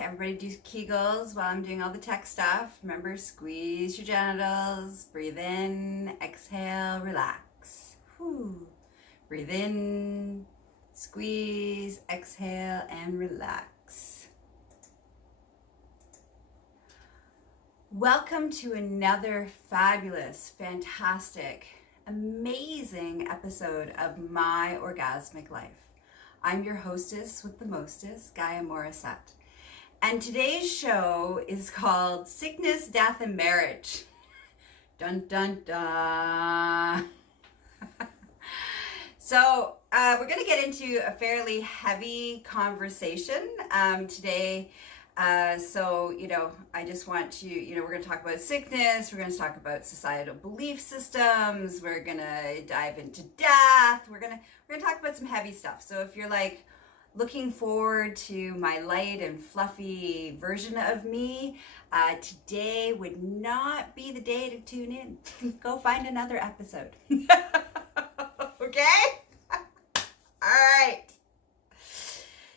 Everybody do Kegels while I'm doing all the tech stuff. Remember, squeeze your genitals, breathe in, exhale, relax. Whew. Breathe in, squeeze, exhale, and relax. Welcome to another fabulous, fantastic, amazing episode of My Orgasmic Life. I'm your hostess with the mostest, Gaia Morrissette. And today's show is called Sickness, Death, and Marriage. Dun, dun, dun. So we're going to get into a fairly heavy conversation today. I just want to, we're going to talk about sickness. We're going to talk about societal belief systems. We're going to dive into death. We're going to talk about some heavy stuff. So if you're like looking forward to my light and fluffy version of me, today would not be the day to tune in. Go find another episode. Okay? All right.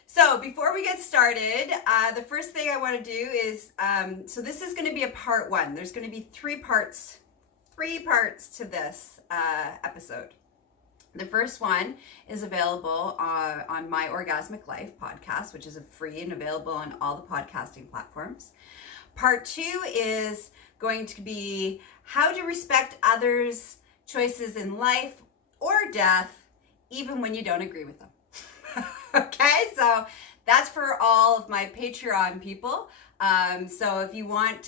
So before we get started, the first thing I want to do is, so this is going to be a part one. There's going to be three parts to this episode. The first one is available on My Orgasmic Life podcast, which is free and available on all the podcasting platforms. Part two is going to be how to respect others' choices in life or death, even when you don't agree with them. Okay, so that's for all of my Patreon people. So if you want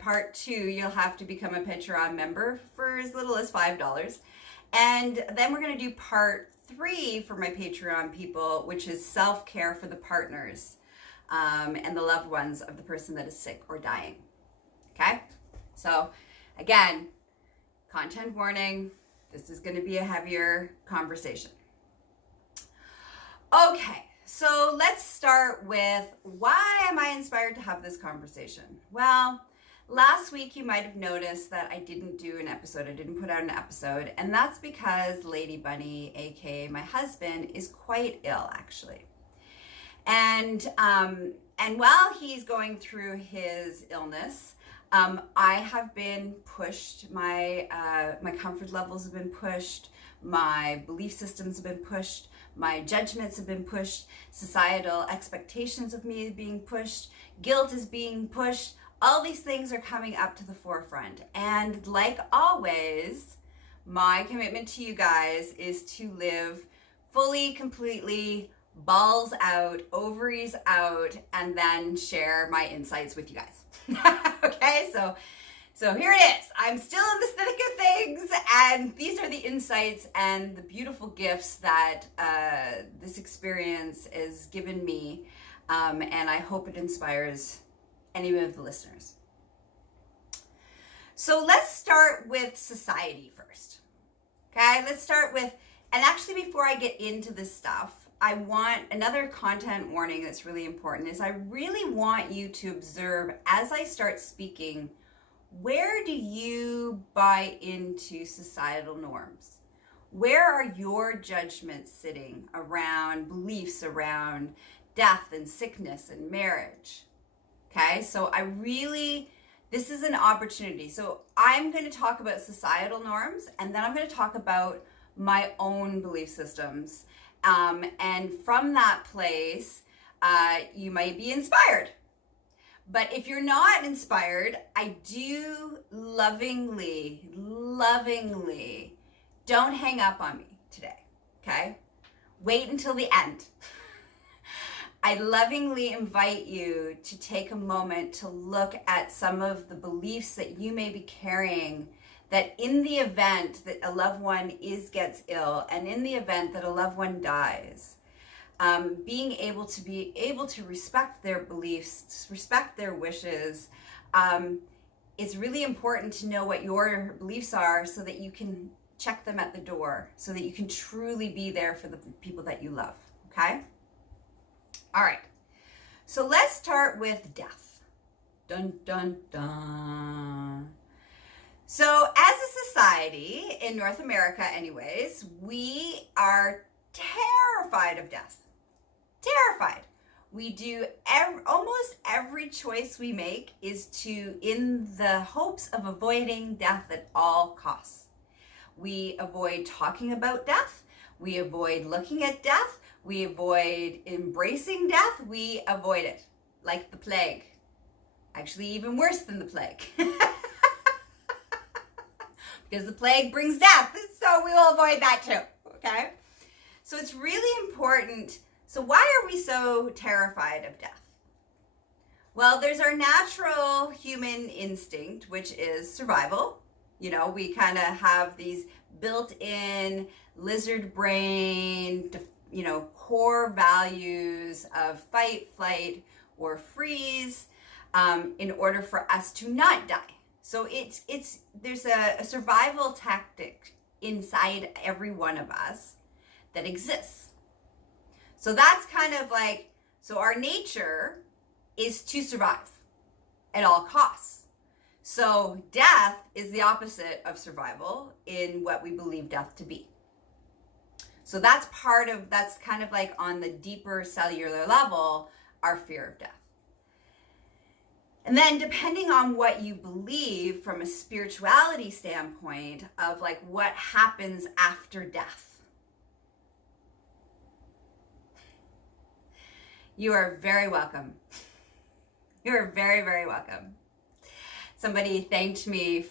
part two, you'll have to become a Patreon member for as little as $5. And then we're going to do part three for my Patreon people, which is self-care for the partners and the loved ones of the person that is sick or dying. Okay, so again, content warning, this is going to be a heavier conversation. Okay, so let's start with why am I inspired to have this conversation? Well, last week you might have noticed that I didn't do an episode. I didn't put out an episode, and that's because Lady Bunny, aka my husband, is quite ill actually. And while he's going through his illness, I have been pushed. My comfort levels have been pushed. My belief systems have been pushed. My judgments have been pushed. Societal expectations of me are being pushed. Guilt is being pushed. All these things are coming up to the forefront. And like always, my commitment to you guys is to live fully, completely, balls out, ovaries out, and then share my insights with you guys. Okay, so here it is. I'm still in the thick of things, and these are the insights and the beautiful gifts that this experience has given me, and I hope it inspires any of the listeners. So let's start with society first. Okay, let's start with, and actually before I get into this stuff, I want another content warning that's really important is I really want you to observe as I start speaking, where do you buy into societal norms? Where are your judgments sitting around beliefs around death and sickness and marriage? Okay, so this is an opportunity. So I'm going to talk about societal norms, and then I'm going to talk about my own belief systems. And from that place, you might be inspired. But if you're not inspired, I do lovingly, don't hang up on me today, okay? Wait until the end. I lovingly invite you to take a moment to look at some of the beliefs that you may be carrying, that in the event that a loved one gets ill, and in the event that a loved one dies, being able to respect their beliefs, respect their wishes, it's really important to know what your beliefs are so that you can check them at the door, so that you can truly be there for the people that you love, okay? All right, so let's start with death. Dun, dun, dun. So as a society, in North America anyways, we are terrified of death. Terrified. We do almost every choice we make is in the hopes of avoiding death at all costs. We avoid talking about death. We avoid looking at death. We avoid embracing death. We avoid it like the plague. Actually, even worse than the plague. Because the plague brings death, so we will avoid that too, okay? So it's really important. So why are we so terrified of death? Well, there's our natural human instinct, which is survival. You know, we kind of have these built-in lizard brain, you know, core values of fight, flight, or freeze in order for us to not die. So there's a survival tactic inside every one of us that exists. So that's kind of like, so our nature is to survive at all costs. So death is the opposite of survival in what we believe death to be. So that's kind of like on the deeper cellular level, our fear of death. And then depending on what you believe from a spirituality standpoint of like what happens after death. You are very welcome. You are very, very welcome. Somebody thanked me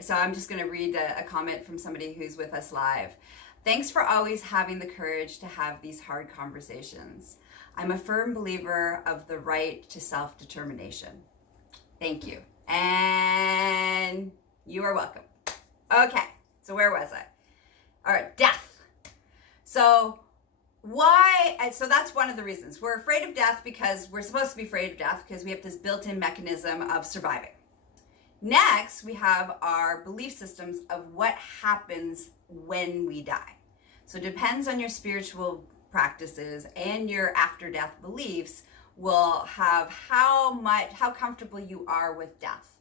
so I'm just going to read a comment from somebody who's with us live. Thanks for always having the courage to have these hard conversations. I'm a firm believer of the right to self-determination. Thank you. And you are welcome. Okay, so where was I? All right, death. So that's one of the reasons. We're afraid of death because we're supposed to be afraid of death because we have this built-in mechanism of surviving. Next, we have our belief systems of what happens when we die. So it depends on your spiritual practices and your after-death beliefs will have how comfortable you are with death.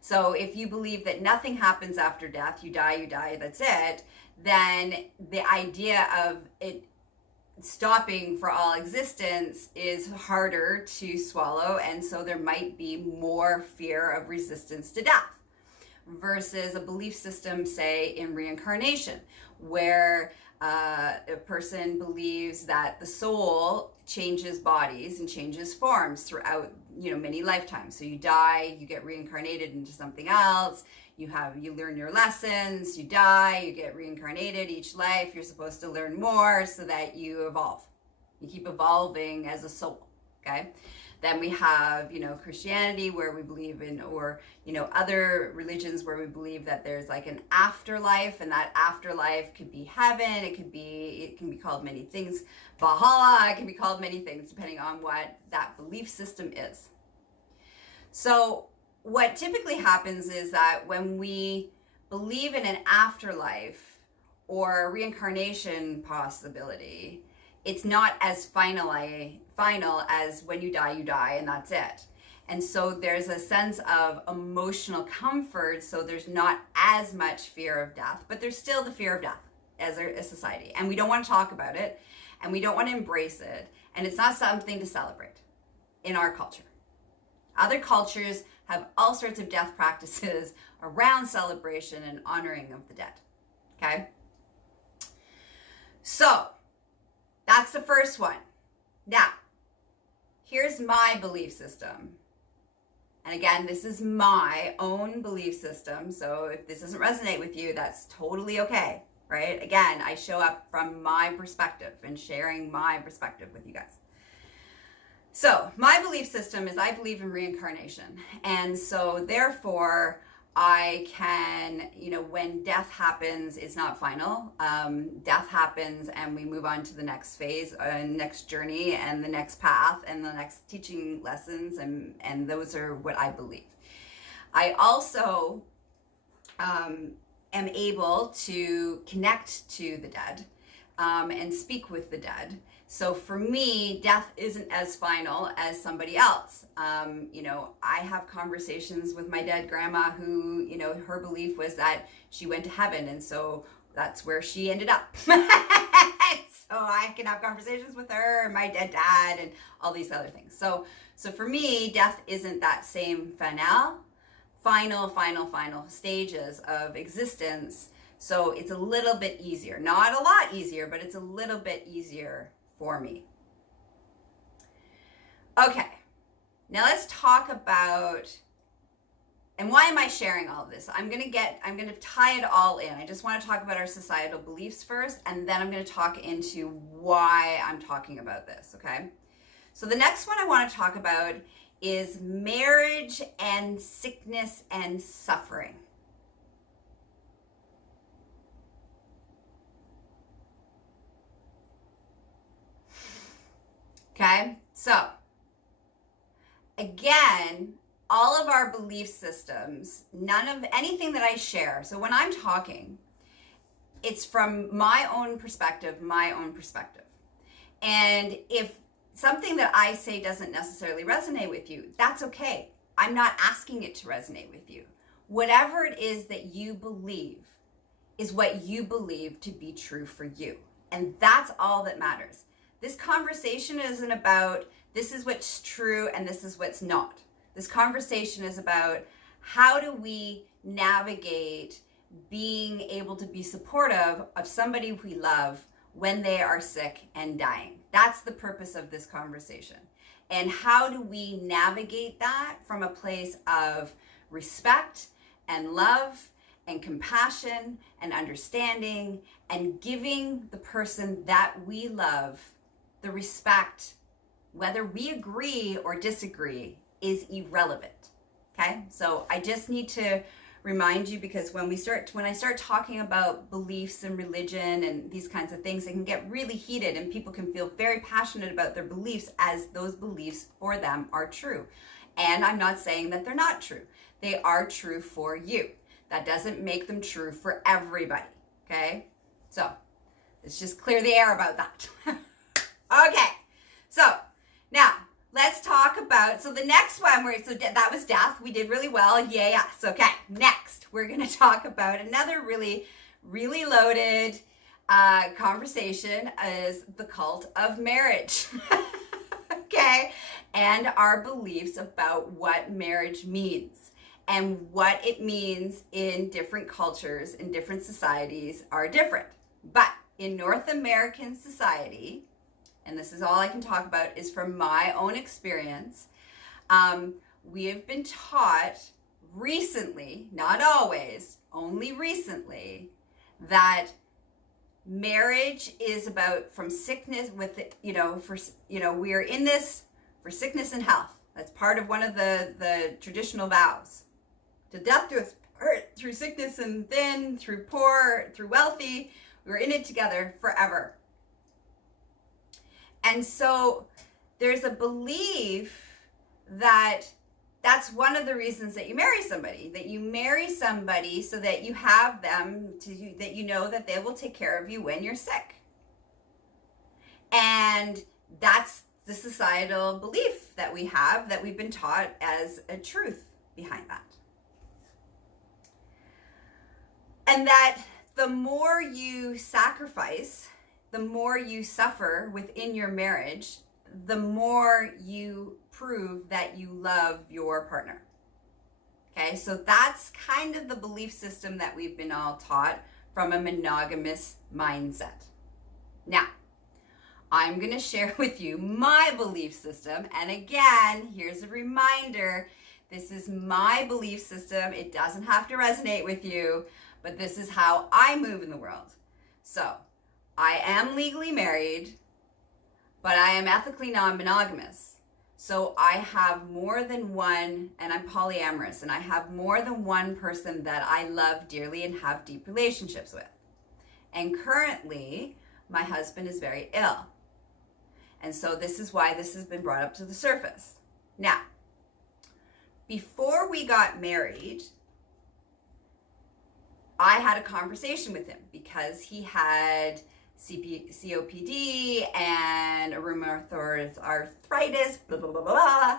So if you believe that nothing happens after death, you die, that's it, then the idea of it stopping for all existence is harder to swallow, and so there might be more fear of resistance to death versus a belief system, say, in reincarnation, where a person believes that the soul changes bodies and changes forms throughout, many lifetimes. So you die, you get reincarnated into something else, you learn your lessons, you die, you get reincarnated each life, you're supposed to learn more so that you evolve. You keep evolving as a soul, okay? Then we have, Christianity where we believe in, or, other religions where we believe that there's like an afterlife, and that afterlife could be heaven, it can be called many things, Valhalla, it can be called many things depending on what that belief system is. So what typically happens is that when we believe in an afterlife or a reincarnation possibility, it's not as final as when you die and that's it. And so there's a sense of emotional comfort, so there's not as much fear of death, but there's still the fear of death as a society. And we don't want to talk about it, and we don't want to embrace it, and it's not something to celebrate in our culture. Other cultures have all sorts of death practices around celebration and honoring of the dead, okay? So that's the first one. Now, here's my belief system. And again, this is my own belief system. So if this doesn't resonate with you, that's totally okay, right? Again, I show up from my perspective and sharing my perspective with you guys. So my belief system is I believe in reincarnation. And so therefore, I can, when death happens, it's not final. Death happens and we move on to the next phase, next journey, and the next path, and the next teaching lessons, and those are what I believe. I also am able to connect to the dead and speak with the dead. So for me, death isn't as final as somebody else. I have conversations with my dead grandma who, her belief was that she went to heaven, and so that's where she ended up. so I can have conversations with her and my dead dad and all these other things. So for me, death isn't that same final stages of existence. So it's a little bit easier, not a lot easier, but it's a little bit easier for me. Okay, now let's talk about, and why am I sharing all of this? I'm going to tie it all in. I just want to talk about our societal beliefs first, and then I'm going to talk into why I'm talking about this, okay? So the next one I want to talk about is marriage and sickness and suffering. Okay, so again, all of our belief systems, none of anything that I share. So when I'm talking, it's from my own perspective. And if something that I say doesn't necessarily resonate with you, that's okay. I'm not asking it to resonate with you. Whatever it is that you believe is what you believe to be true for you. And that's all that matters. This conversation isn't about this is what's true and this is what's not. This conversation is about how do we navigate being able to be supportive of somebody we love when they are sick and dying. That's the purpose of this conversation. And how do we navigate that from a place of respect and love and compassion and understanding and giving the person that we love the respect, whether we agree or disagree, is irrelevant. Okay? So I just need to remind you, because when I start talking about beliefs and religion and these kinds of things, it can get really heated and people can feel very passionate about their beliefs as those beliefs for them are true. And I'm not saying that they're not true. They are true for you. That doesn't make them true for everybody. Okay? So let's just clear the air about that. Okay. So now let's talk about, so the next one, that was death. We did really well. Yes. Okay. Next, we're going to talk about another really, really loaded conversation is the cult of marriage. Okay. And our beliefs about what marriage means and what it means in different cultures, in different societies are different. But in North American society, and this is all I can talk about is from my own experience, we have been taught recently, not always, only recently, that marriage is about from sickness we are in this for sickness and health. That's part of one of the traditional vows. To death through sickness and thin, through poor, through wealthy, we're in it together forever. And so there's a belief that that's one of the reasons that you marry somebody, so that you have them, that you know that they will take care of you when you're sick. And that's the societal belief that we have, that we've been taught as a truth behind that. And that the more you sacrifice, the more you suffer within your marriage, the more you prove that you love your partner. Okay, so that's kind of the belief system that we've been all taught from a monogamous mindset. Now, I'm going to share with you my belief system. And again, here's a reminder. This is my belief system. It doesn't have to resonate with you, but this is how I move in the world. So, I am legally married, but I am ethically non-monogamous. So I have more than one, and I'm polyamorous, and I have more than one person that I love dearly and have deep relationships with. And currently, my husband is very ill. And so this is why this has been brought up to the surface. Now, before we got married, I had a conversation with him because he had COPD and rheumatoid arthritis, blah, blah, blah, blah,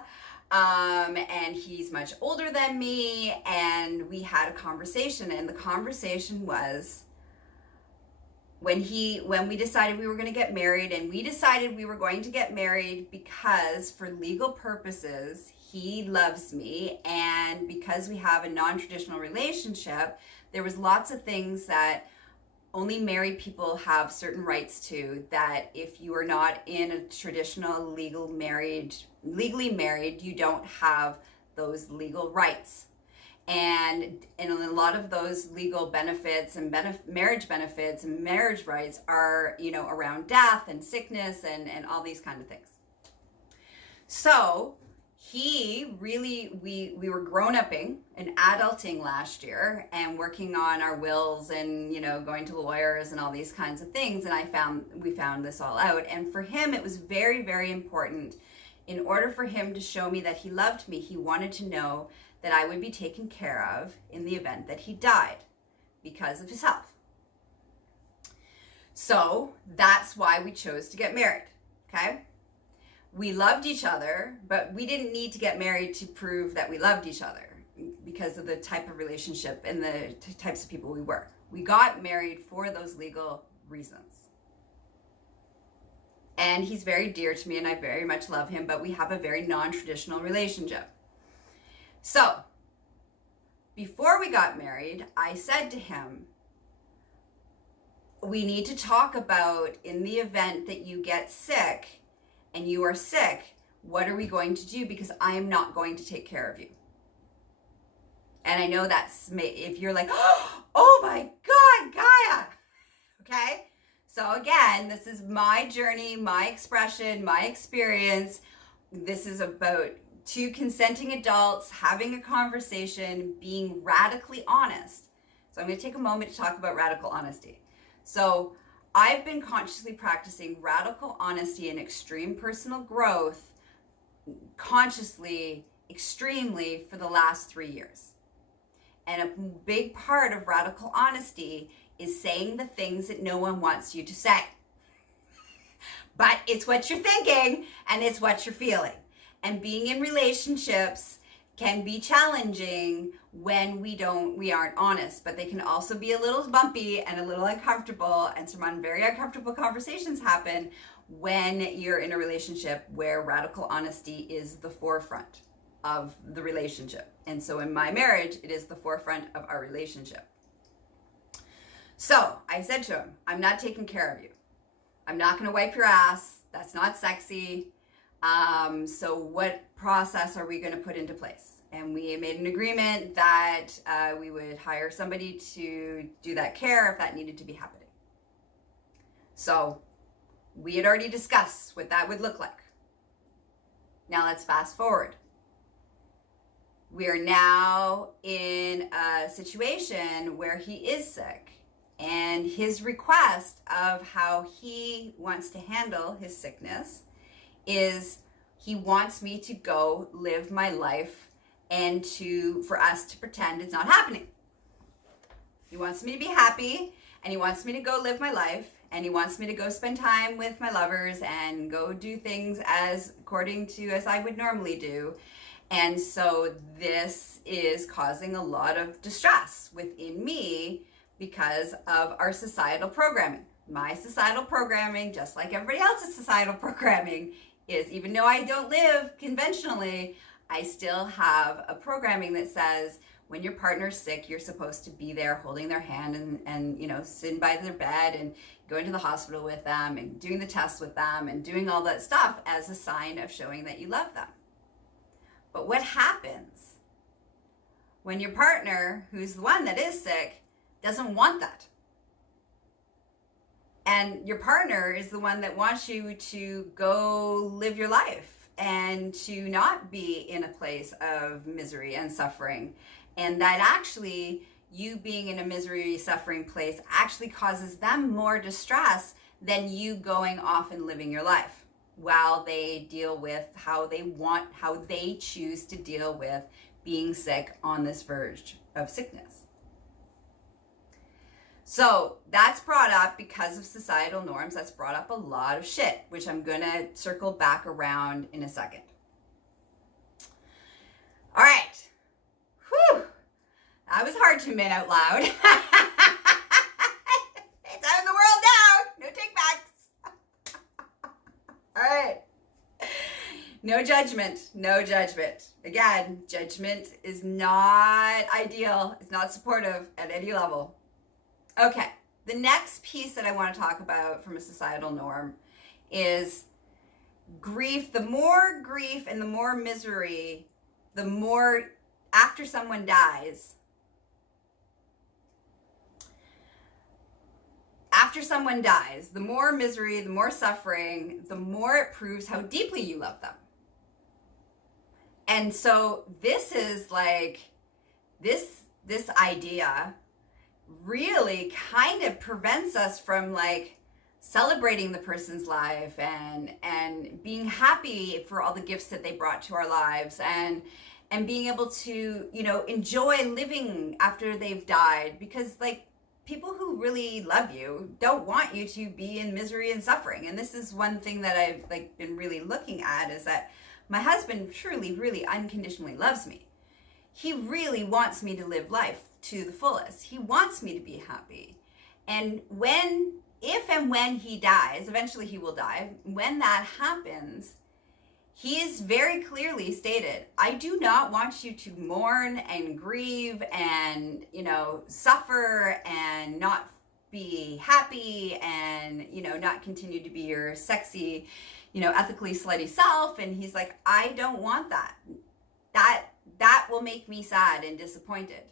and he's much older than me, and we had a conversation, and the conversation was, when we decided we were going to get married, and we decided we were going to get married because for legal purposes, he loves me, and because we have a non-traditional relationship, there was lots of things that only married people have certain rights to, that if you are not in a traditional legally married, you don't have those legal rights. And a lot of those legal benefits and marriage benefits and marriage rights are, around death and sickness and all these kind of things. So we were grown-upping and adulting last year and working on our wills and, going to lawyers and all these kinds of things. And we found this all out. And for him, it was very, very important. In order for him to show me that he loved me, he wanted to know that I would be taken care of in the event that he died because of his health. So that's why we chose to get married, okay? We loved each other, but we didn't need to get married to prove that we loved each other because of the type of relationship and the types of people we were. We got married for those legal reasons. And he's very dear to me and I very much love him, but we have a very non-traditional relationship. So, before we got married, I said to him, we need to talk about, in the event that you get sick and you are sick, what are we going to do? Because I am not going to take care of you. And I know that's, if you're like, oh my God, Gaia. Okay? So again, this is my journey, my expression, my experience. This is about two consenting adults having a conversation, being radically honest. So I'm going to take a moment to talk about radical honesty. So I've been consciously practicing radical honesty and extreme personal growth consciously, extremely, for the last 3 years. And a big part of radical honesty is saying the things that no one wants you to say. But it's what you're thinking and it's what you're feeling. And being in relationships can be challenging when we aren't honest, but they can also be a little bumpy and a little uncomfortable, and some very uncomfortable conversations happen when you're in a relationship where radical honesty is the forefront of the relationship. And so in my marriage, it is the forefront of our relationship. So I said to him, I'm not taking care of you. I'm not going to wipe your ass. That's not sexy. So what process are we going to put into place? And we made an agreement that we would hire somebody to do that care if that needed to be happening. So we had already discussed what that would look like. Now let's fast forward. We are now in a situation where he is sick, and his request of how he wants to handle his sickness is he wants me to go live my life and for us to pretend it's not happening. He wants me to be happy, and he wants me to go live my life, and he wants me to go spend time with my lovers and go do things as I would normally do. And so this is causing a lot of distress within me because of our societal programming. My societal programming, just like everybody else's societal programming, is, even though I don't live conventionally, I still have a programming that says when your partner's sick, you're supposed to be there holding their hand and sitting by their bed and going to the hospital with them and doing the tests with them and doing all that stuff as a sign of showing that you love them. But what happens when your partner, who's the one that is sick, doesn't want that? And your partner is the one that wants you to go live your life and to not be in a place of misery and suffering. And that actually, you being in a misery, suffering place actually causes them more distress than you going off and living your life while they deal with how they choose to deal with being sick on this verge of sickness. So that's brought up because of societal norms. That's brought up a lot of shit, which I'm going to circle back around in a second. All right. Whew. That was hard to admit out loud. It's out in the world No judgment, no judgment. Again, judgment is not ideal. It's not supportive at any level. Okay, the next piece that I want to talk about from a societal norm is grief. The more grief and the more misery, the more after someone dies, the more misery, the more suffering, the more it proves how deeply you love them. And so this is like, this idea really kind of prevents us from like celebrating the person's life and being happy for all the gifts that they brought to our lives and being able to, you know, enjoy living after they've died, because like people who really love you don't want you to be in misery and suffering. And this is one thing that I've like been really looking at, is that my husband truly, really unconditionally loves me. He really wants me to live life to the fullest. He wants me to be happy. And if and when he dies, eventually he will die, when that happens, he's very clearly stated, I do not want you to mourn and grieve and, you know, suffer and not be happy and, you know, not continue to be your sexy, you know, ethically slutty self. And he's like, I don't want that. That will make me sad and disappointed.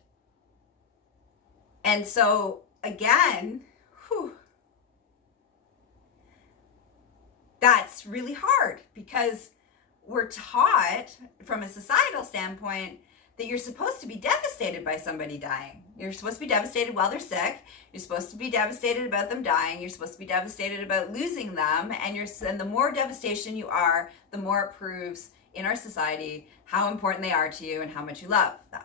And so again, that's really hard, because we're taught from a societal standpoint that you're supposed to be devastated by somebody dying. You're supposed to be devastated while they're sick. You're supposed to be devastated about them dying. You're supposed to be devastated about losing them. And the more devastation you are, the more it proves in our society how important they are to you and how much you love them.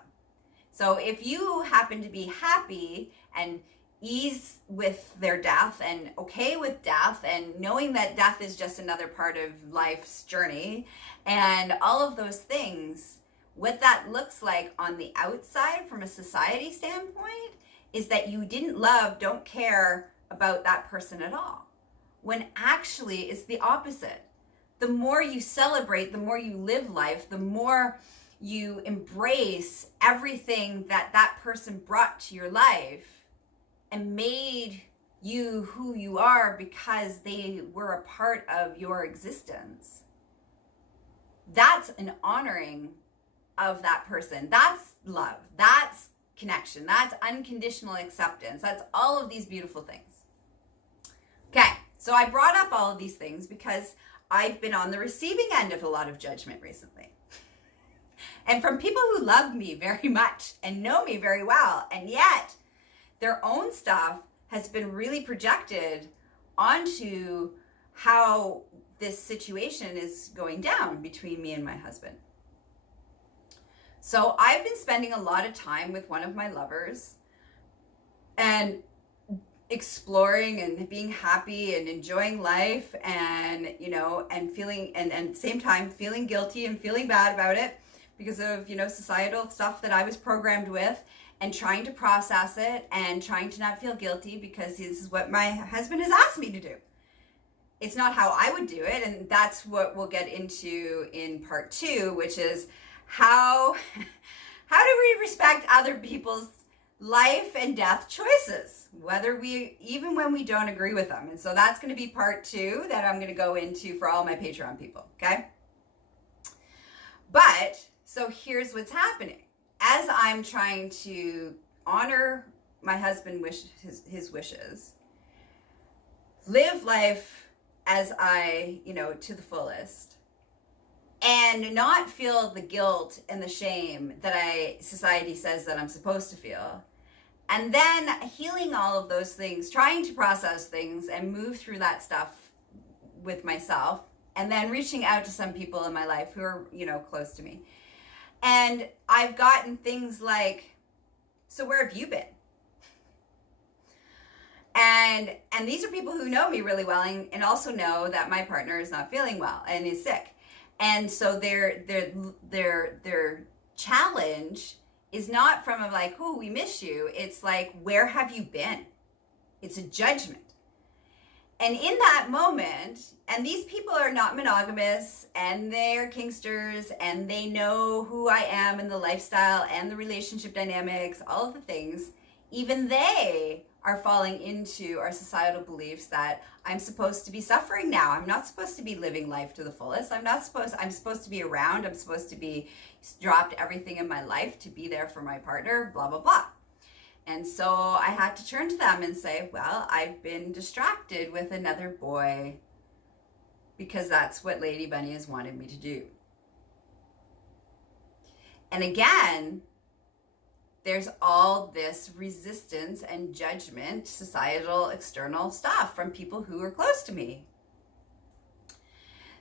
So if you happen to be happy and ease with their death and okay with death and knowing that death is just another part of life's journey and all of those things, what that looks like on the outside from a society standpoint is that you don't care about that person at all. When actually it's the opposite. The more you celebrate, the more you live life, the more you embrace everything that person brought to your life and made you who you are because they were a part of your existence. That's an honoring of that person. That's love. That's connection. That's unconditional acceptance. That's all of these beautiful things. Okay, so I brought up all of these things because I've been on the receiving end of a lot of judgment recently. And from people who love me very much and know me very well, and yet their own stuff has been really projected onto how this situation is going down between me and my husband. So I've been spending a lot of time with one of my lovers and exploring and being happy and enjoying life and, you know, and feeling, and at the same time feeling guilty and feeling bad about it because of, you know, societal stuff that I was programmed with, and trying to process it and trying to not feel guilty because this is what my husband has asked me to do. It's not how I would do it, and that's what we'll get into in part 2, which is how do we respect other people's life and death choices, even when we don't agree with them. And so that's going to be part 2 that I'm going to go into for all my Patreon people, okay? But, so here's what's happening. As I'm trying to honor my husband his wishes, live life as I, you know, to the fullest, and not feel the guilt and the shame that society says that I'm supposed to feel, and then healing all of those things, trying to process things and move through that stuff with myself, and then reaching out to some people in my life who are, you know, close to me. And I've gotten things like, so where have you been? And these are people who know me really well and also know that my partner is not feeling well and is sick. And so their challenge is not from a like, oh, we miss you. It's like, where have you been? It's a judgment. And in that moment, and these people are not monogamous, and they're kinksters, and they know who I am and the lifestyle and the relationship dynamics, all of the things, even they are falling into our societal beliefs that I'm supposed to be suffering now. I'm not supposed to be living life to the fullest. I'm supposed to be around. I'm supposed to be dropped everything in my life to be there for my partner, blah, blah, blah. And so I had to turn to them and say, well, I've been distracted with another boy because that's what Lady Bunny has wanted me to do. And again, there's all this resistance and judgment, societal, external stuff from people who are close to me.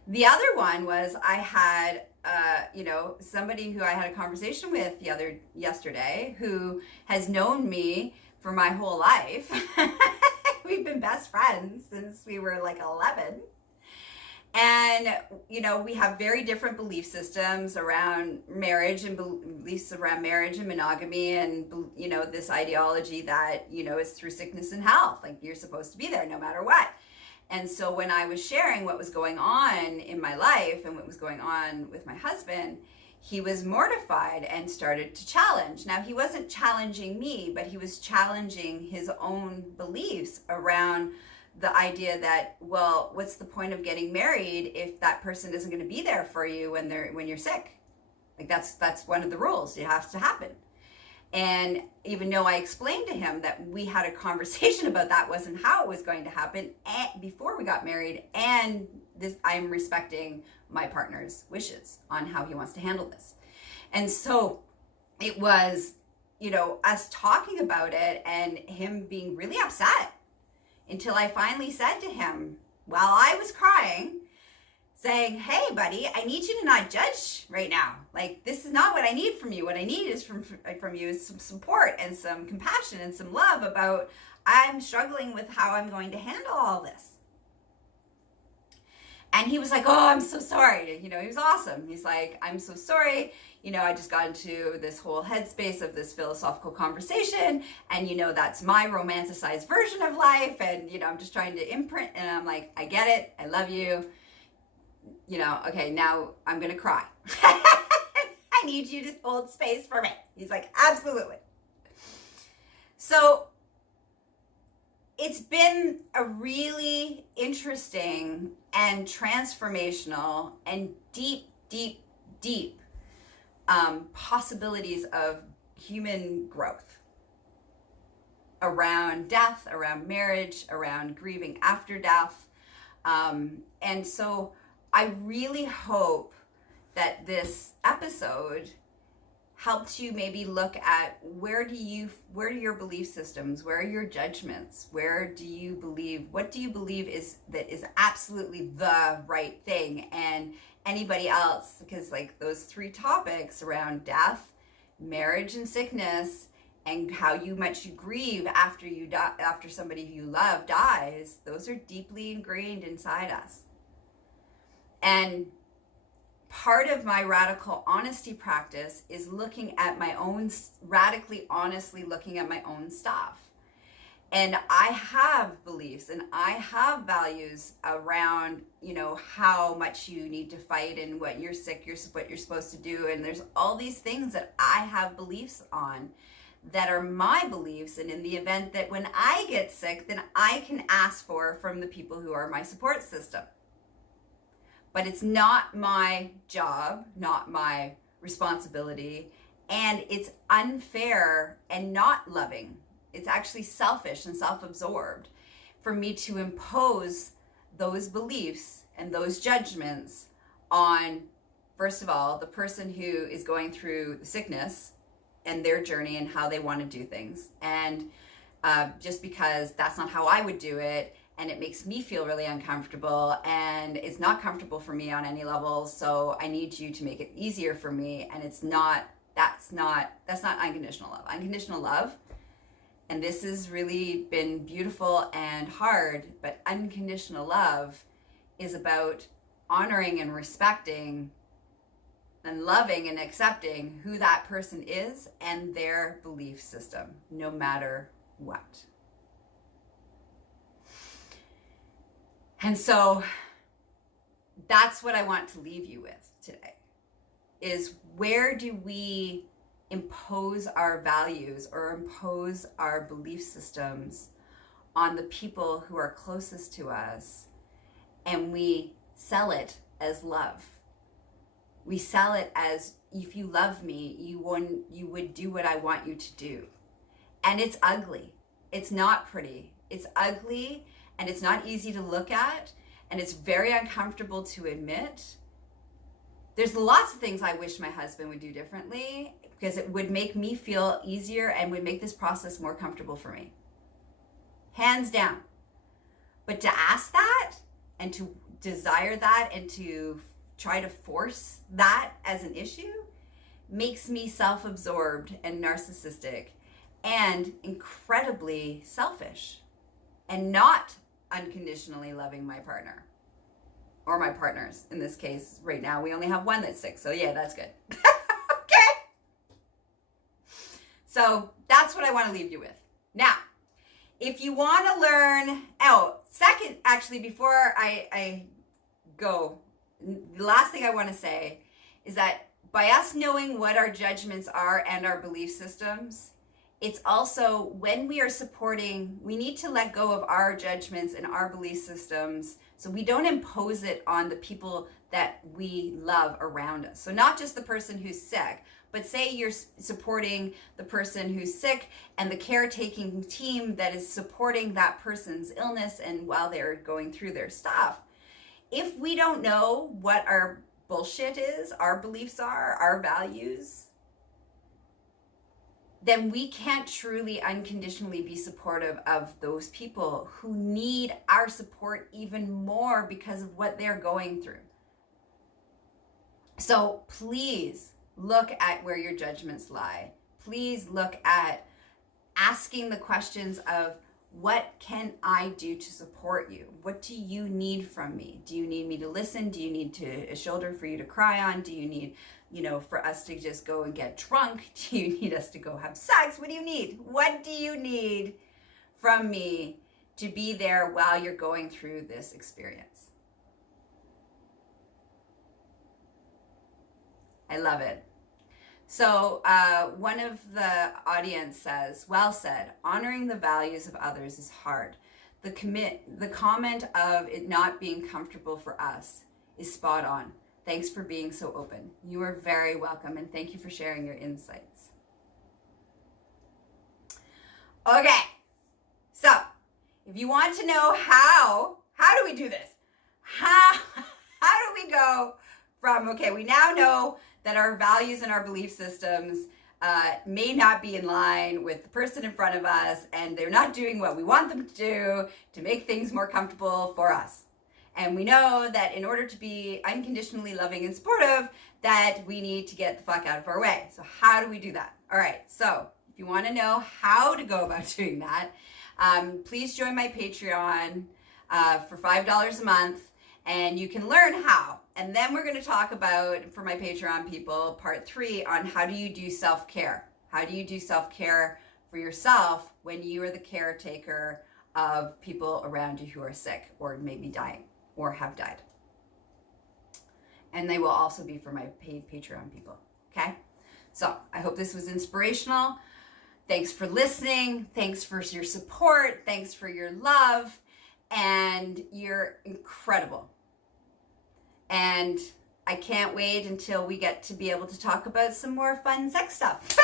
The other one was I had, somebody who I had a conversation with yesterday who has known me for my whole life. We've been best friends since we were like 11. And, we have very different belief systems around marriage and beliefs around marriage and monogamy and, this ideology that, is through sickness and health. Like you're supposed to be there no matter what. And so when I was sharing what was going on in my life and what was going on with my husband, he was mortified and started to challenge. Now, he wasn't challenging me, but he was challenging his own beliefs around the idea that, well, what's the point of getting married if that person isn't going to be there for you when you're sick? Like that's one of the rules. It has to happen. And even though I explained to him that we had a conversation about that wasn't how it was going to happen before we got married, and I'm respecting my partner's wishes on how he wants to handle this. And so it was, us talking about it and him being really upset until I finally said to him, while I was crying, saying, hey, buddy, I need you to not judge right now. Like, this is not what I need from you. What I need is from you is some support and some compassion and some love about I'm struggling with how I'm going to handle all this. And he was like, oh, I'm so sorry. He was awesome. He's like, I'm so sorry. I just got into this whole headspace of this philosophical conversation. And, that's my romanticized version of life. And, I'm just trying to imprint. And I'm like, I get it. I love you. Okay, now I'm going to cry. I need you to hold space for me. He's like, absolutely. So it's been a really interesting and transformational and deep, deep, deep possibilities of human growth around death, around marriage, around grieving after death. And so I really hope that this episode helped you maybe look at where do your belief systems, where are your judgments, what do you believe is absolutely the right thing, and anybody else, because like those three topics around death, marriage and sickness, and how much you grieve after you die, after somebody you love dies, those are deeply ingrained inside us. And part of my radical honesty practice is radically honestly looking at my own stuff. And I have beliefs and I have values around, how much you need to fight and what you're sick, what you're supposed to do. And there's all these things that I have beliefs on that are my beliefs. And in the event that when I get sick, then I can ask from the people who are my support system. But it's not my job, not my responsibility, and it's unfair and not loving. It's actually selfish and self-absorbed for me to impose those beliefs and those judgments on, first of all, the person who is going through the sickness and their journey and how they want to do things. And just because that's not how I would do it, and it makes me feel really uncomfortable, and it's not comfortable for me on any level, so I need you to make it easier for me. And that's not unconditional love. Unconditional love, and this has really been beautiful and hard, but unconditional love is about honoring and respecting and loving and accepting who that person is and their belief system, no matter what. And so that's what I want to leave you with today, is where do we impose our values or impose our belief systems on the people who are closest to us, and we sell it as love. We sell it as, if you love me, you would do what I want you to do. And it's ugly. It's not pretty. It's ugly, and it's not easy to look at, and it's very uncomfortable to admit. There's lots of things I wish my husband would do differently, because it would make me feel easier and would make this process more comfortable for me. Hands down. But to ask that and to desire that and to try to force that as an issue makes me self-absorbed and narcissistic and incredibly selfish and not unconditionally loving my partner or my partners. In this case, right now, we only have one that's sick. So yeah, that's good. Okay. So that's what I want to leave you with. Now, if you want to learn, second, actually, before I go, the last thing I want to say is that by us knowing what our judgments are and our belief systems, it's also when we are supporting, we need to let go of our judgments and our belief systems so we don't impose it on the people that we love around us. So not just the person who's sick, but say you're supporting the person who's sick and the caretaking team that is supporting that person's illness and while they're going through their stuff. If we don't know what our bullshit is, our beliefs are, our values, then we can't truly unconditionally be supportive of those people who need our support even more because of what they're going through. So please look at where your judgments lie. Please look at asking the questions of, what can I do to support you? What do you need from me? Do you need me to listen? Do you need a shoulder for you to cry on? Do you need, for us to just go and get drunk? Do you need us to go have sex? What do you need? What do you need from me to be there while you're going through this experience? I love it. So one of the audience says, well said, honoring the values of others is hard. The comment of it not being comfortable for us is spot on. Thanks for being so open. You are very welcome, and thank you for sharing your insights. Okay, so if you want to know how do we do this? How do we go from, okay, we now know that our values and our belief systems may not be in line with the person in front of us, and they're not doing what we want them to do to make things more comfortable for us. And we know that in order to be unconditionally loving and supportive, that we need to get the fuck out of our way. So how do we do that? All right, so if you want to know how to go about doing that, please join my Patreon for $5 a month, and you can learn how. And then we're going to talk about, for my Patreon people, part 3 on how do you do self-care. How do you do self-care for yourself when you are the caretaker of people around you who are sick or maybe dying or have died. And they will also be for my paid Patreon people, okay? So I hope this was inspirational. Thanks for listening. Thanks for your support. Thanks for your love. And you're incredible. And I can't wait until we get to be able to talk about some more fun sex stuff, which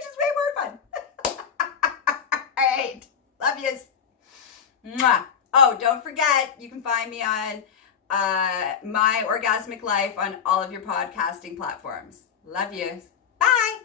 is way more fun. All right. Love yous. Mwah. Oh, don't forget, you can find me on My Orgasmic Life on all of your podcasting platforms. Love yous. Bye.